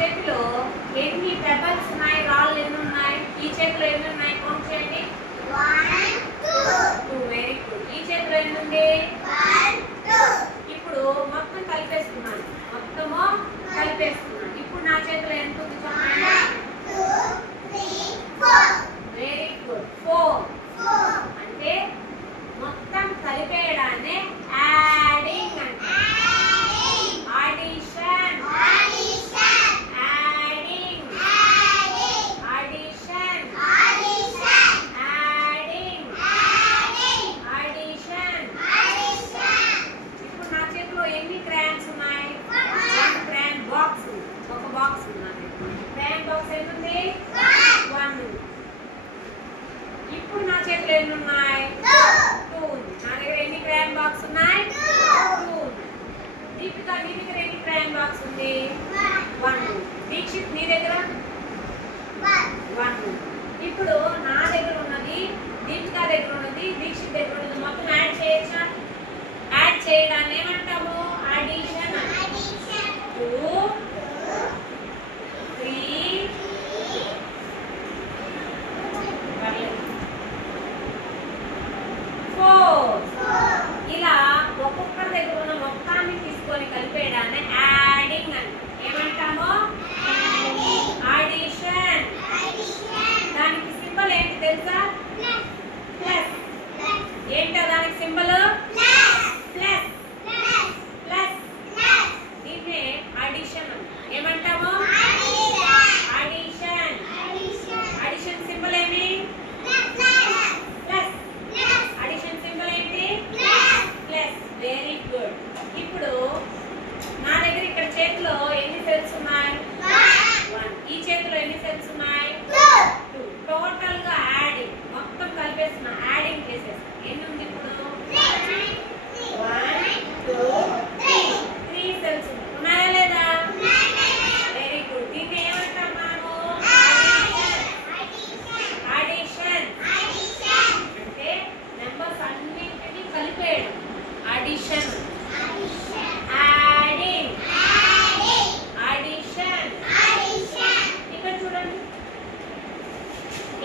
చేతిలో ఎన్ని పెబల్స్ ఉన్నాయి, రాళ్ళు ఎన్ని ఉన్నాయి? ఈ చేతిలో ఎన్ని ఉన్నాయి కౌంట్ చేయండి. 1 2 వెరీ గుడ్. ఈ చేతిలో ఎన్ని ఉంది? 1 2. ఇప్పుడు మొత్తం కలిపేస్తున్నాను, మొత్తము కలిపేస్తున్నాను. ఇప్పుడు నా చేతిలో ఎంత ఉంది చెప్పండి. 1 2 3 4. Very good. 4 అంటే మొత్తం కలిపేయడాన్ని యాడింగ్ అంటే. Addition adding addition adding addition. ఇప్పుడు నా చేతిలో ఎన్ని క్రేయాన్స్ ఉన్నాయి? 1 క్రేయాన్ బాక్స్, ఒక బాక్స్ ఉన్నది. క్రేయాన్ బాక్స్ ఎన్ని ఉంది? 1. ఇప్పుడు నా చేతిలో ఎన్ని ఉన్నాయి? 2 ఉంది. నా దగ్గర ఎన్ని క్రేయాన్ బాక్స్ ఉన్నాయి? 2 ఉంది. దీపిక నీ దగ్గర ఎన్ని క్రేయాన్ బాక్స్ ఉంది? 1. దీక్షిత్ నీ దగ్గర 1. ఇప్పుడు నా దగ్గర ఉన్నది, దీపిక దగ్గర ఉన్నది, దీక్షిత్ దగ్గర ఉన్నది మొత్తం యాడ్ చేయొచ్చా? యాడ్ చేయడాన్ని ఏమంటాము? అడిషన్. 2 3 4. ఇలా ఒక్కొక్కరి దగ్గర ఉన్న మొత్తాన్ని తీసుకొని కలిపేయడాన్ని యాడింగ్ అని ఏమంటాము? అడిషన్. దానికి సింబల్ ఏంటి తెలుసా? ప్లస్. ఏంటో దానికి సింబల్? ప్లస్. ప్లస్. దీన్నే అడిషన్ అని ఏమంటాము? అడిషన్. అడిషన్ సింబల్ ఏమి? ప్లస్. అడిషన్ సింబల్ ఏంటి? ప్లస్. Very good. ఇప్పుడు నా దగ్గర ఇక్కడ చేతిలో ఎన్ని సెల్స్ ఉన్నాయి? 1. ఈ చేతిలో ఎన్ని సెల్స్ ఉన్నాయి? 2. టోటల్ గా యాడింగ్ మొత్తం కలిపేస్తున్నా, యాడింగ్ చేసేస్తా. ఎన్ని ఉంది ఇప్పుడు? 1 2 3 సెల్స్ ఉన్నాయా లేదా? Very good. దీన్ని ఏమంటాం మనము? అడిషన్. అంటే నెంబర్స్ అన్నింటినీ కలిపేయడం అడిషన్. Adding addition. ఇక్కడ చూడండి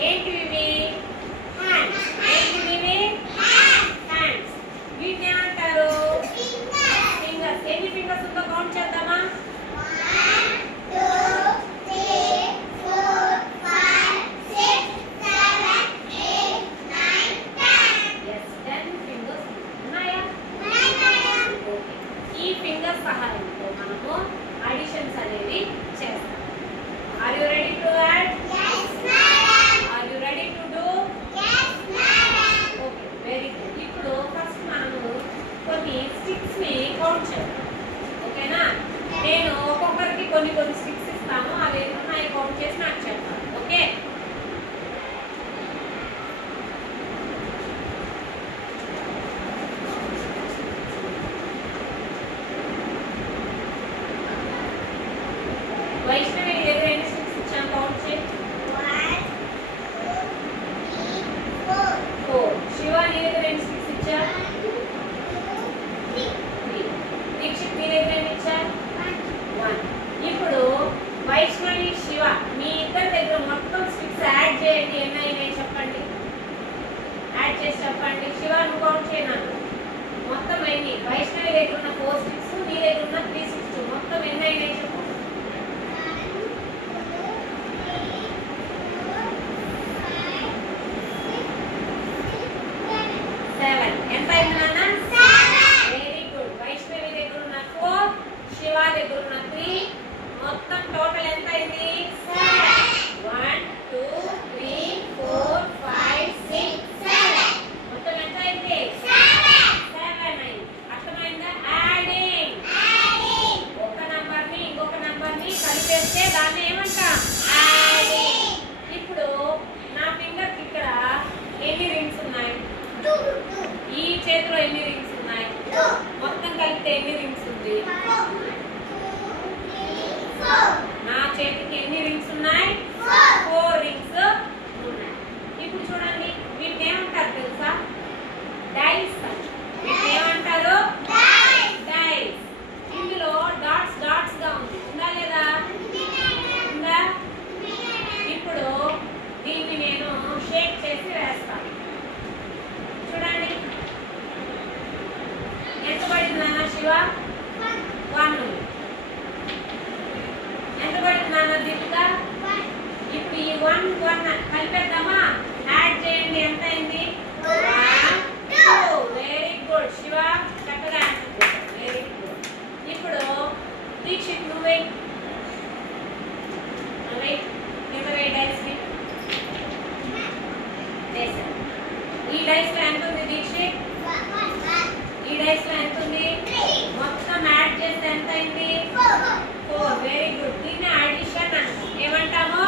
ఏంటివి ఇవి? హ్యాండ్స్. ఏంటివి ఇవి? హ్యాండ్స్. వీటిని ఏమంటారు? ఫింగర్స్. ఎన్ని ఫింగర్స్ ఉందో కౌంట్ చేద్దామా? 1 2 3 4 5 6 7 8 9 10. yes 10 ఫింగర్స్ ఉన్నాయా? ఓకే. ఈ ఫింగర్ సహాయంతో మనము అడిషన్స్ అనేవి చేస్తాం. Are you ready to add? Are you ready to do? Okay very good. ఇప్పుడు ఫస్ట్ మనము కొన్ని స్టిక్స్ ని కౌంట్ చేద్దాం. ఓకేనా? నేను ఒక్కొక్కరికి కొన్ని కొన్ని స్టిక్స్ ఇస్తాను, అవి ఎన్ని ఉన్నాయి కౌంట్ చేసి నాకు చెప్పాలి. ఓకే? వైష్ణవి నీ దగ్గర ఎన్ని స్టిక్స్ ఇచ్చాను కౌంట్ చేయి. 4. శివ నీ దగ్గర ఎన్ని స్టిక్స్ ఇచ్చా? 3. దీక్షిత్ నీ దగ్గర ఎన్ని ఇచ్చా? 1. ఇప్పుడు వైష్ణవి శివ మీ ఇద్దరి దగ్గర మొత్తం స్టిక్స్ యాడ్ చేయండి. ఎన్ని అయినాయి చెప్పండి. యాడ్ చేసి చెప్పండి. శివ నువ్వు కౌంట్ చేయను. మొత్తం ఎన్ని? వైష్ణవి దగ్గర ఉన్న 4 స్టిక్స్, నీ దగ్గర ఉన్న 3 స్టిక్స్, మొత్తం ఎన్ని అయినాయి చెప్పు. 7. ఎంత అయింది నాన్న? 7. Very good. వైష్ణవి దగ్గర ఉన్న 4, శివ దగ్గర ఉన్న 3, మొత్తం టోటల్ ఎంత అయింది? 7. 1 2 3 4 5 6 7. మొత్తం ఎంత అయింది? 7 అయింది. అర్థమైందా? యాడింగ్. ఒక నంబర్ ని ఇంకొక నంబర్ ని కలిపేస్తే దాన్ని ఏమంటాం? యాడింగ్. ఇప్పుడు నా ఫింగర్ కి ఇక్కడ ఎన్ని రింగ్స్ ఉన్నాయి? ఈ చేతిలో ఎన్ని రింగ్స్ ఉన్నాయి? మొత్తం కలిపితే ఎన్ని రింగ్స్ ఉంది? నా చేతికి ఎన్ని రింగ్స్ ఉన్నాయి? 4 రింగ్స్ ఉన్నాయి. ఇప్పుడు చూడండి వీటిని ఏమంటారు తెలుసా? డైస్. వీటిని ఏమంటారు? డైస్. ఇందులో డాట్స్ డాట్స్ గా ఉంది, ఉందా లేదా? దీక్షిత్ నువ్వు వెయ్యి. కింద వెయ్యి డైస్ ని. ఈ డైస్ లో ఎంత ఉంది దీక్షిత్? ఈ డైస్ లో ఎంత ఉంది? మొత్తం యాడ్ చేస్తే ఎంత అయింది? 4. Very good. దీన్ని అడిషన్ అంటాం. ఏమంటాము?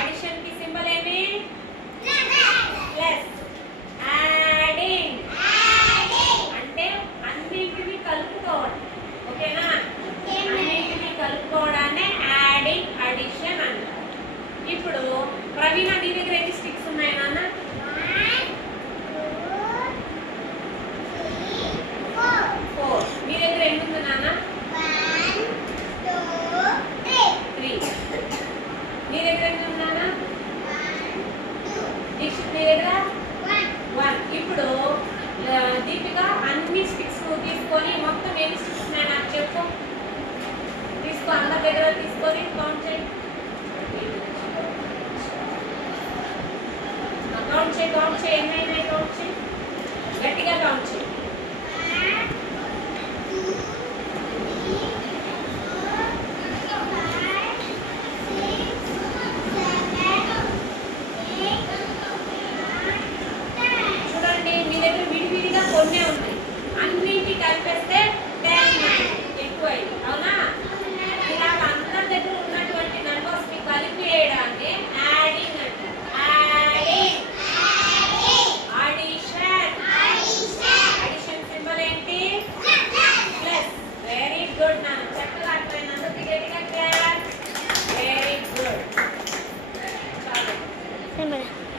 అడిషన్ కి సింబల్ ఏమి? ప్లస్. యాడింగ్ అంటే అన్నింటిని కలుపుకోవడం. ఓకేనా? అన్నింటిని కలుపుకోవడాన్ని యాడింగ్ అడిషన్ అంటారు. ఇప్పుడు ప్రవీణ నీ దగ్గర ఎన్ని స్టిక్స్ ఉన్నాయి నాన్న? 4. మీ దగ్గర ఎన్ని ఉంది నాన్న? 3. మీ దగ్గర ఎన్ని ఉంది నాన్న? దీక్షిత్ నీ దగ్గర 1. ఇప్పుడు దీపిక అన్ని స్టిక్స్ తీసుకొని మొత్తం ఎన్ని స్టిక్స్ ఉన్నాయి నాకు చెప్పు. తీసుకో, అందరి దగ్గర తీసుకొని కౌంట్ చేయి. కౌంట్ చేయి, కౌంట్ చేయి. ఎన్ని అయినాయి కౌంట్ చేయి. గట్టిగా కౌంట్ చేయి.